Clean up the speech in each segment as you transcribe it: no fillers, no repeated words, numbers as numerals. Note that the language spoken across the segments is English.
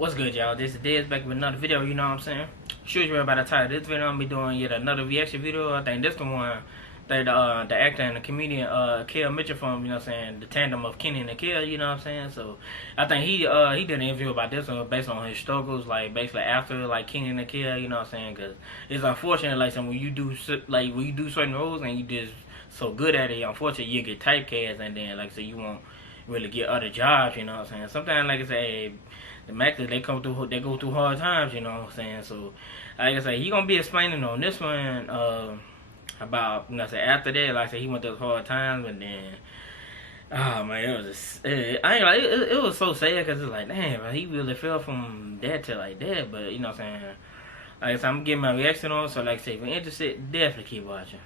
What's good, y'all? This is Dez back with another video, you know what I'm saying? Sure you by the title. This video I'm gonna be doing yet another reaction video. I think this the one that the actor and the comedian Kelmitchell from, you know what I'm saying, the tandem of Kenan and Kel, you know what I'm saying? So I think he did an interview about this one based on his struggles, like basically after like Kenan and Kel, you know what I'm saying? Cause it's unfortunate, like when you do certain roles and you just so good at it, unfortunately you get typecast and then like I said you won't really get other jobs, you know what I'm saying? Sometimes like I say the actors they go through hard times, you know what I'm saying? So like I say, he gonna be explaining on this one about, you know, say after that, like I said, he went through hard times, and then, oh man, it was just, I ain't like, it was so sad, because it's like, damn, man, he really fell from that to like that, but, you know what I'm saying, like I said, I'm getting my reaction on, so like I said, if you're interested, definitely keep watching.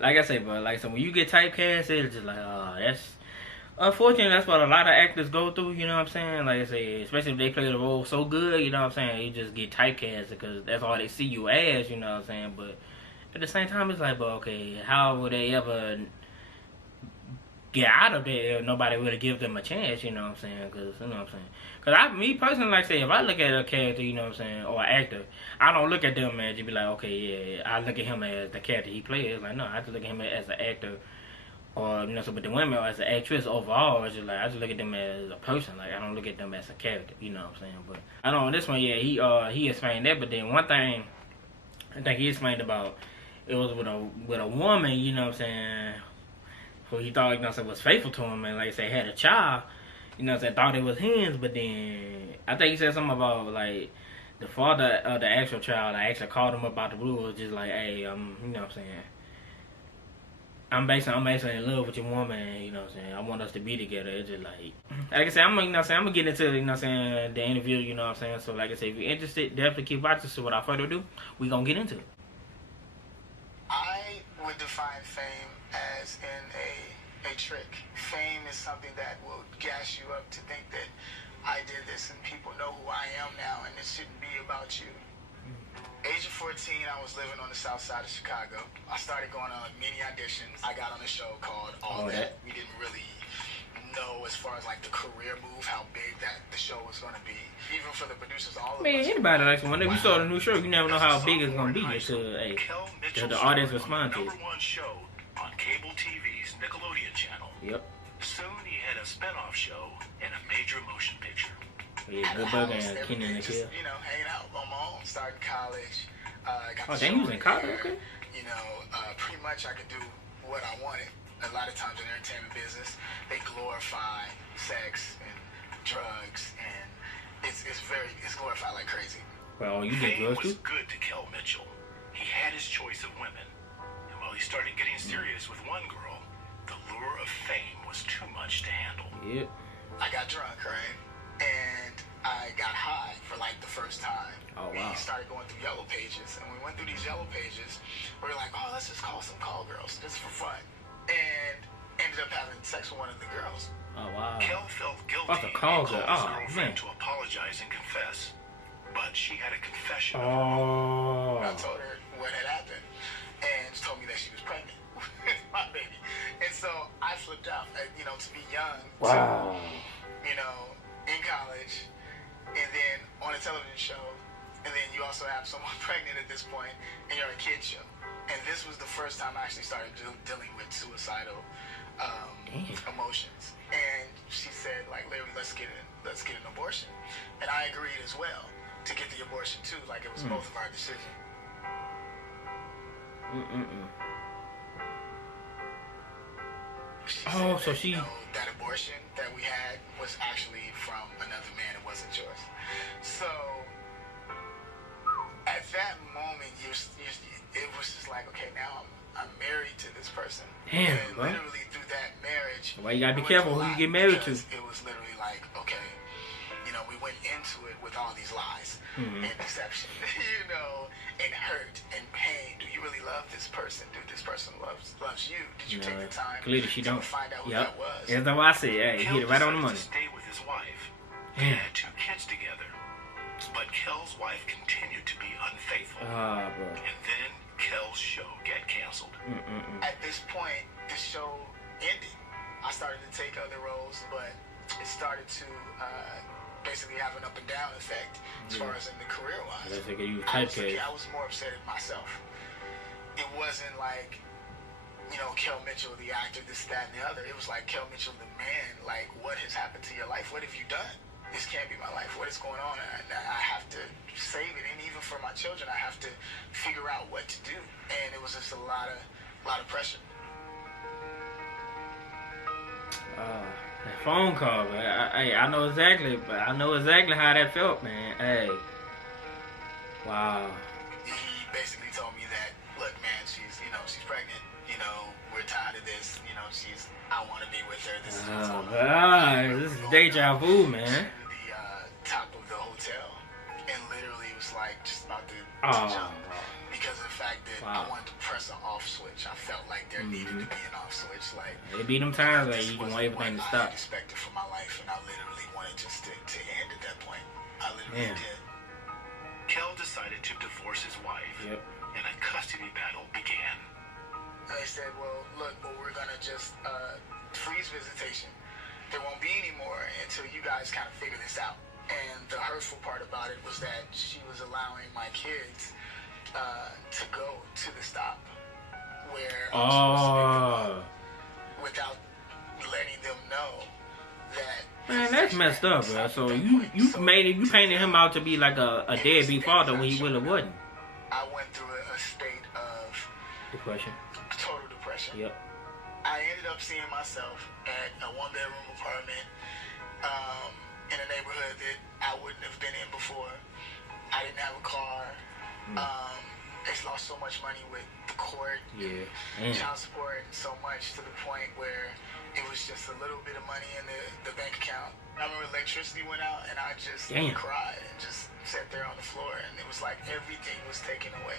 Like I said, but like I said, when you get typecast, it's just like, oh, that's, unfortunately, that's what a lot of actors go through, you know what I'm saying? Like I say, especially if they play the role so good, you know what I'm saying? You just get typecast because that's all they see you as, you know what I'm saying? But at the same time, it's like, but okay, how would they ever get out of there if nobody really give them a chance, you know what I'm saying? Because, you know what I'm saying? Because me personally, like I say, if I look at a character, you know what I'm saying, or an actor, I don't look at them as just be like, okay, yeah, I look at him as the character he plays. Like, no, I just look at him as an actor. Or, you know, so with the women, or as an actress overall, it's just like, I just look at them as a person. Like, I don't look at them as a character, you know what I'm saying? But I know on this one, yeah, he explained that, but then one thing I think he explained about, it was with a woman, you know what I'm saying, who he thought, you know what I'm saying, was faithful to him, and like I said, had a child, you know what I'm saying, thought it was his, but then I think he said something about, like, the father of the actual child, I actually called him about the blue, was just like, hey, you know what I'm saying, I'm basically in love with your woman, and, you know what I'm saying, I want us to be together. It's just like I said, you know what I'm saying, I'm gonna get into, you know what I'm saying, the interview, you know what I'm saying. So like I said, if you're interested, definitely keep watching. So without further ado, we gonna get into it. I would define fame as in a trick. Fame is something that will gas you up to think that I did this and people know who I am now, and it shouldn't be about you. Age of 14, I was living on the south side of Chicago. I started going on many auditions. I got on a show called All That. We didn't really know as far as like the career move, how big that the show was going to be. Even for the producers, all of us. Man, anybody like whenever you start a new show, you never know how big it's going to be until the audience respond to it. #1 show on cable TV's Nickelodeon channel. Yep. Soon he had a spinoff show in a major motion picture. Yeah, good bugger and Kenan and Kel. You know, hanging out on my own, starting college. Oh, damn, you was in college, okay. You know, pretty much I could do what I wanted. A lot of times in the entertainment business, they glorify sex and drugs, and it's glorified like crazy. Well, you did drugs too? Was good to Kelmitchell. He had his choice of women, and while he started getting serious with one girl, the lure of fame was too much to handle. Yep. I got drunk, right? And I got high for like the first time. Oh, wow. We started going through yellow pages, and we went through these yellow pages. We were like, oh, let's just call some call girls, just for fun. And ended up having sex with one of the girls. Oh, wow. Kel felt guilty. What's a call girl? His Oh, girlfriend man. to apologize and confess, but she had a confession. Oh. I told her what had happened, and she told me that she was pregnant with my baby. And so I flipped out, you know, to be young. Wow. You know, in college, and then on a television show, and then you also have someone pregnant at this point, and you're on a kid's show. And this was the first time I actually started dealing with suicidal emotions. And she said, like, Larry, let's get an abortion. And I agreed as well to get the abortion too, like it was both of our decision. Oh, so she... that abortion that we had was actually from another man, it wasn't yours. So, at that moment, it was just like, okay, now I'm married to this person. Damn, and bro. literally through that marriage... Well, you gotta be careful who you get married to. It was literally like, okay, you know, we went into it with all these lies and deception, you know, and hurt and pain. Do you really love this person? Do this person loves you? Did you take the time to find out who that was? That's what I said. Hey, he hit it right on the money. To stay with his wife. They had 2 kids together. But Kel's wife continued to be unfaithful. Ah, bro. And then Kel's show got canceled. At this point, the show ended. I started to take other roles, but it started to basically have an up and down effect as far as in the career wise. That's like you I typecast. was more upset at myself. It wasn't like, you know, Kel Mitchell, the actor, this, that, and the other. It was like, Kel Mitchell, the man, like, what has happened to your life? What have you done? This can't be my life. What is going on? And I have to save it. And even for my children, I have to figure out what to do. And it was just a lot of pressure. That phone call, man. I know exactly, but I know exactly how that felt, man. Hey. Wow. He basically told me that, look, man, she's pregnant. You know, we're tired of this. You know, I want to be with her. This is what's going on. This is deja vu, man. To the top of the hotel, and literally it was like just about to jump because of the fact that I wanted to press an off switch. I felt like there needed to be an off switch. Like it be them times that you want everything to stop. I expected for my life, and I literally wanted just to end at that point. I literally did. Kel decided to divorce his wife, and a custody battle began. And they said, well, look, we're going to just freeze visitation. There won't be any more until you guys kind of figure this out. And the hurtful part about it was that she was allowing my kids to go to the stop where I'm supposed to pick them up without letting them know that. Man, that's messed up, bro. So you painted him out to be like a deadbeat father when he really wasn't. I went through a state of depression. Total depression. Yep. I ended up seeing myself at a one-bedroom apartment in a neighborhood that I wouldn't have been in before. I didn't have a car. They lost so much money with the court, child support, and so much to the point where it was just a little bit of money in the bank account. I remember electricity went out, and I just cried and just sat there on the floor, and it was like everything was taken away.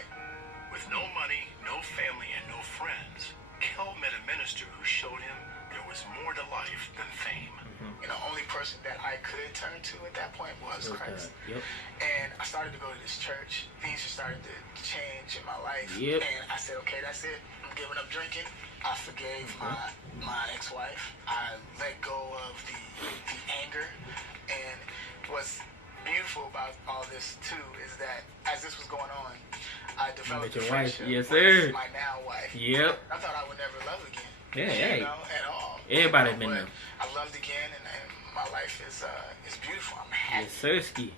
With no money, no family, and no friends, Kel met a minister who showed him there was more to life than fame. You know, only person that I could turn to at that point was Christ. And I started to go to this church. Things just started to change in my life. And I said, okay, that's it. I'm giving up drinking. I forgave my ex-wife. I let go of the anger. And what's beautiful about all this too is that as this was going on, I developed a friendship with my now wife. I thought I would never love again. You know, at all. Everybody been there. I loved again, and my life is beautiful. I'm happy.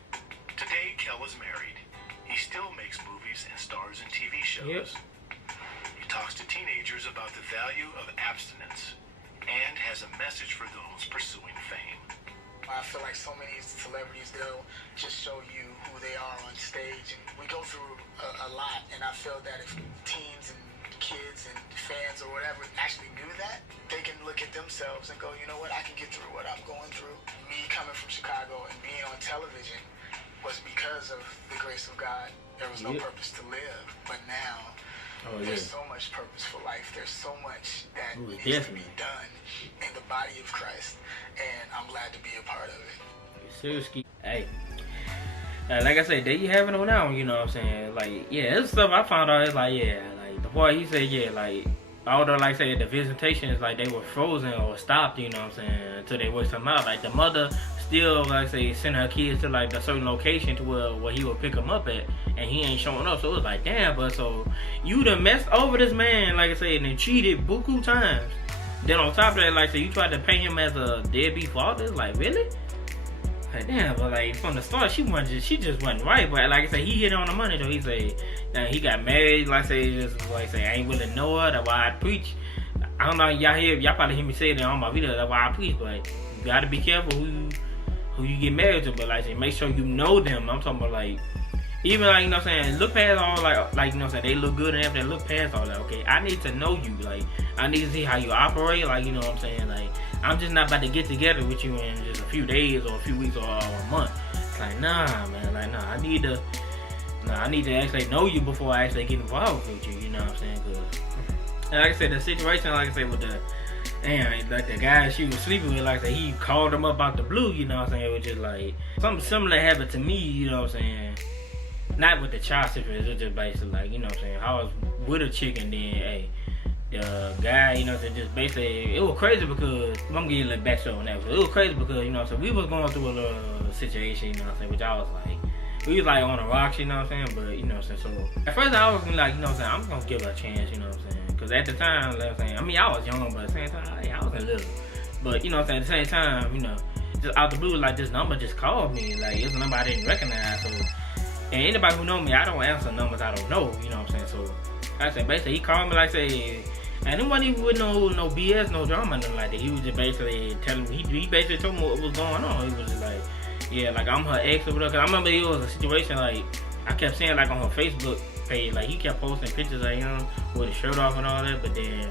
Today, Kel is married. He still makes movies and stars in TV shows. He talks to teenagers about the value of abstinence and has a message for those pursuing fame. I feel like so many celebrities, they'll just show you who they are on stage, and we go through a lot, and I feel that if teens and kids and fans or whatever actually knew that, they can look at themselves and go, you know what, I can get through what I'm going through. Me coming from Chicago and being on television was because of the grace of God. There was no purpose to live, but now there's so much purpose for life. There's so much that needs to be done in the body of Christ, and I'm glad to be a part of it. Seriously, hey. Like I said, there you have it on now, you know what I'm saying? Like, this stuff I found out is like, like, the boy, he said, like, although, like I said, the visitation is like they were frozen or stopped, you know what I'm saying, until they worked something out. Like, the mother still, like I say, sent her kids to, like, a certain location to where he would pick them up at, and he ain't showing up. So it was like, damn, but so you done messed over this man, like I said, and cheated buku times. Then on top of that, like I said, you tried to paint him as a deadbeat father. Like, really? Like, damn, but like from the start, she just wasn't right. But like I said, he hit on the money though. He say he got married. Like I say, I ain't willing to know her. That's why I preach. I don't know, y'all probably hear me say that on my video. That's why I preach. But you gotta be careful who you get married to. But like I say, make sure you know them. I'm talking about like, even like, you know what I'm saying, look past all like you know what I'm saying, they look good and everything. Look past all that. Okay, I need to know you. Like, I need to see how you operate. Like, you know what I'm saying, like. I'm just not about to get together with you in just a few days or a few weeks or a month. It's like, nah, man. Like, nah, I need to actually know you before I actually get involved with you. You know what I'm saying? And like I said, the situation, like I said, with like the guy she was sleeping with, like I said, he called him up out the blue. You know what I'm saying? It was just like something similar happened to me. You know what I'm saying? Not with the child situation. It was just basically like, you know what I'm saying? I was with a chick and then, the guy, you know, that just basically, it was crazy because, I'm gonna give you a little backstory on that. So it was crazy because, you know, so we was going through a little situation, you know what I'm saying, which I was like, we was like on the rocks, you know what I'm saying, but, you know what I'm saying, so, at first I was like, you know what I'm saying, I'm gonna give her a chance, you know what I'm saying, because at the time, you know what I'm saying, I mean, I was young, but at the same time, I was a little, but, you know what I'm saying, at the same time, you know, just out the blue, like, this number just called me, like, it's a number I didn't recognize, so, and anybody who know me, I don't answer numbers I don't know, you know what I'm saying, so, like I said, basically, he called me, like, say, and it wasn't even with no BS, no drama, nothing like that. He was just basically telling me, he basically told me what was going on. He was just like, yeah, like, I'm her ex or whatever. Cause I remember it was a situation, like, I kept seeing, like, on her Facebook page, like, he kept posting pictures of him with his shirt off and all that, but then,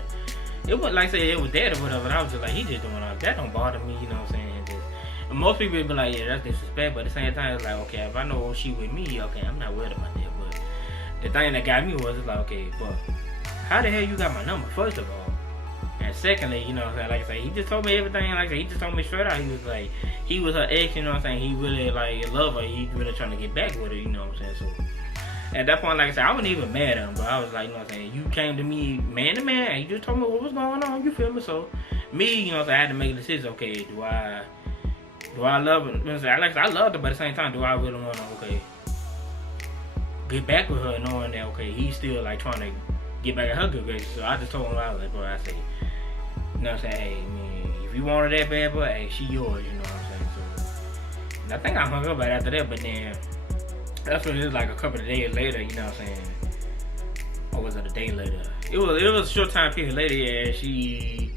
it was, like, say, it was dead or whatever, and I was just like, he just doing all that. That don't bother me, you know what I'm saying? Just, and most people would be like, yeah, that's disrespect, but at the same time, it's like, okay, if I know she with me, okay, I'm not worried about that, but the thing that got me was, it's like, okay, but how the hell you got my number, first of all? And secondly, you know what I'm saying, like I say, he just told me everything, like I say, he just told me straight out, he was like, he was her ex, you know what I'm saying, he really, like, love her, he really trying to get back with her, you know what I'm saying, so, at that point, like I said, I wasn't even mad at him, but I was like, you know what I'm saying, you came to me man to man, you just told me what was going on, you feel me, so, me, you know what I'm saying, I had to make a decision, okay, do I love her, you know what I'm saying, like I said, I loved her, but at the same time, do I really want to, okay, get back with her, knowing that, okay, he's still, like, trying to get back at her good graces. So I just told him, I was like, bro, I say, you know what I'm saying, hey, man, if you want her that bad, boy, hey, she yours, you know what I'm saying, so, and I think I hung up right after that, but then, that's when it was like a couple of days later, you know what I'm saying, or was it a day later? It was a short time period later, yeah, she,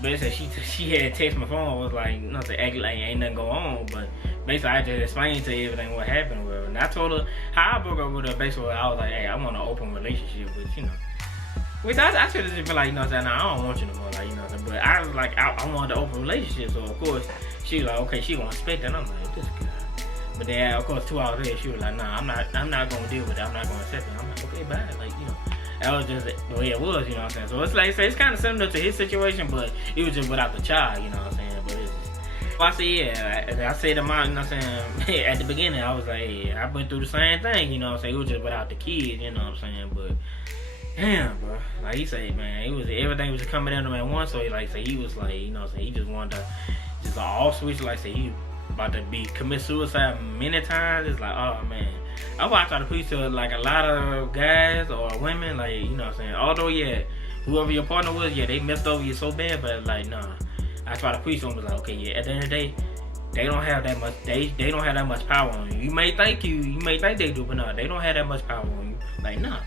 basically, she had texted my phone, was like, you know, to act like ain't nothing going on, but basically I just explained to her everything what happened with her, and I told her how I broke up with her. Basically, I was like, hey, I want an open relationship, but you know, which I should have just been like, you know what I'm saying, nah, I don't want you no more, like, you know what I'm saying, but I was like, I wanted an open relationship, so of course, she was like, okay, she gonna expect that, and I'm like, this guy, but then, of course, 2 hours later, she was like, nah, I'm not gonna deal with it, I'm not gonna accept it, I'm like, okay, bye, like, you know, that was just the way it was, you know what I'm saying, so it's like, it's kind of similar to his situation, but it was just without the child, you know what I'm saying, but it's just, I said, yeah, I said to mine, you know what I'm saying, at the beginning, I was like, yeah, I went through the same thing, you know what I'm saying, it was just without the kids, you know what I'm saying, but, damn, bro, like he said, man, it was, everything was just coming down to man one, so he, like, say, he was like, you know what I'm saying, he just wanted to, just an off switch, like, say, he about to commit suicide many times, it's like, oh, man, that's why I try to preach to, like, a lot of guys or women, like, you know what I'm saying, although, yeah, whoever your partner was, yeah, they messed over you so bad, but, like, nah, I try to preach to them, like, okay, yeah, at the end of the day, they don't have that much, they don't have that much power on you. You may think they do, but no, they don't have that much power on you. Like, nah,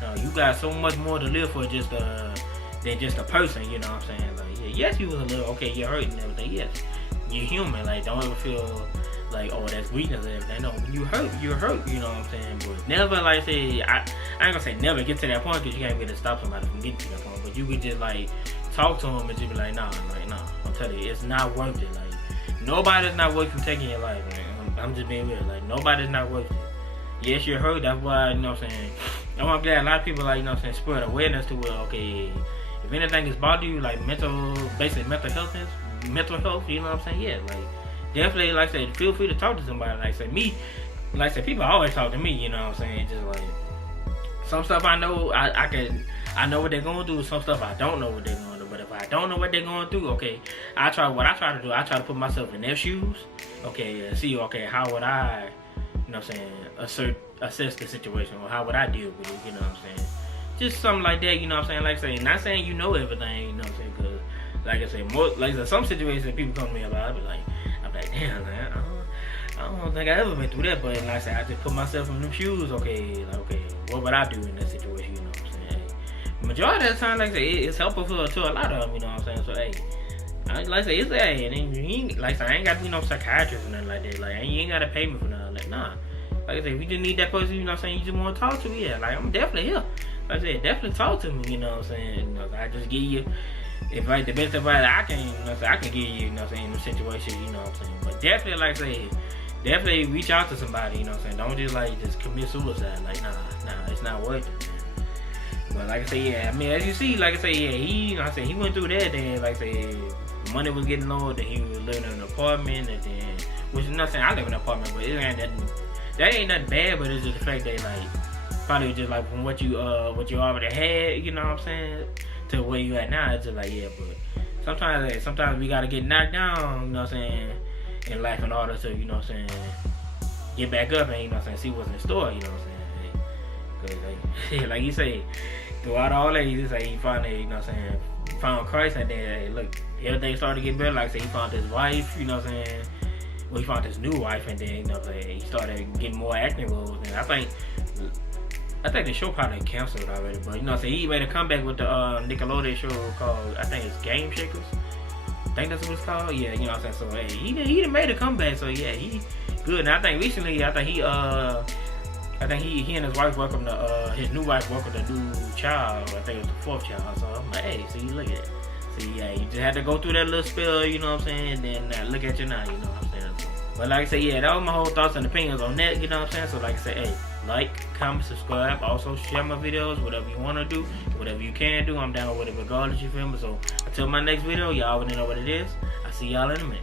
no, you got so much more to live for just than just a person, you know what I'm saying? Like, yeah, yes, you was a little, okay, you're hurt and everything, yes, you're human, like, don't ever feel like, oh, that's weakness and everything. No, when you're hurt, you know what I'm saying? But never, like, say, I ain't gonna say never get to that point, because you can't really stop somebody from getting to that point, but you could just, like, talk to them and just be like, nah, I'm telling you, it's not worth it. Like, nobody's not worth you taking your life, man. I'm just being real. Like, nobody's not worth it. Yes, you're hurt. That's why, you know what I'm saying, I'm glad a lot of people, like, you know what I'm saying, spread awareness to where, okay, if anything is bothering you, like, basic mental health, you know what I'm saying, yeah, like, definitely, like I said, feel free to talk to somebody. Like I said, me, like I said, people always talk to me, you know what I'm saying, just like, some stuff I know, I know what they're going to do, some stuff I don't know what they're going to do, but if I don't know what they're going to do, okay, what I try to do, I try to put myself in their shoes, okay, and see, okay, how would I, you know what I'm saying, assess the situation, or how would I deal with it, you know what I'm saying, just something like that, you know what I'm saying, like I say, not saying you know everything, you know what I'm saying, because, like I say, like I said, some situations that people come to me about, I'm like, damn, man, I don't think I ever been through that, but like I said, I just put myself in them shoes, okay, like, okay, what would I do in that situation, you know what I'm saying, hey, majority of the time, like I say, it's helpful to a lot of them, you know what I'm saying, so, hey, like I say, it's, hey, and then you ain't, like I say, I ain't got to be no psychiatrist or nothing like that, like, you ain't got to pay me for nothing, like, nah, like I say, if you just need that person, you know what I'm saying, you just want to talk to me, yeah, like, I'm definitely here, like I said, definitely talk to me, you know what I'm saying, you know, I just give you, if like the best advice I can, you know what I'm saying, I can give you, you know what I'm saying, in the situation, you know what I'm saying. But definitely, like I say, definitely reach out to somebody, you know what I'm saying. Don't just like just commit suicide. Like, nah, it's not worth it, man. But like I say, yeah, I mean, as you see, like I say, yeah, he, you know what I'm saying, he went through that, then like I say, money was getting low, then he was living in an apartment, and then, which is not saying I live in an apartment, but it ain't that ain't nothing bad, but it's just the fact that, like, probably just like from what you already had, you know what I'm saying, to where you at now. It's just like, yeah, but sometimes we gotta get knocked down, you know what I'm saying, in life in order to, you know what I'm saying, get back up and, you know what I'm saying, see what's in store, you know what I'm saying. Cause like you say, throughout all that, you just say he finally, you know what I'm saying, found Christ, and then hey, look, everything started to get better. Like I said, he found his wife, you know what I'm saying. Well, he found his new wife, and then, you know what I'm saying, he started getting more acting roles. And I think the show probably canceled already, but you know what I'm saying, he made a comeback with the Nickelodeon show called, I think it's Game Shakers. I think that's what it's called. Yeah, you know what I'm saying. So hey, he done made a comeback. So yeah, he good. And I think recently, he and his wife welcomed his new wife welcomed a new child. I think it was the 4th child. So I'm like, hey, see, look at it. See, yeah, you just had to go through that little spell, you know what I'm saying, and then look at you now, you know what I'm saying. So, but like I said, yeah, that was my whole thoughts and opinions on that, you know what I'm saying. So like I said, hey, like, comment, subscribe, also share my videos, whatever you want to do, whatever you can do, I'm down with it regardless, you feel me. So until my next video, y'all already know what it is. I'll see y'all in a minute.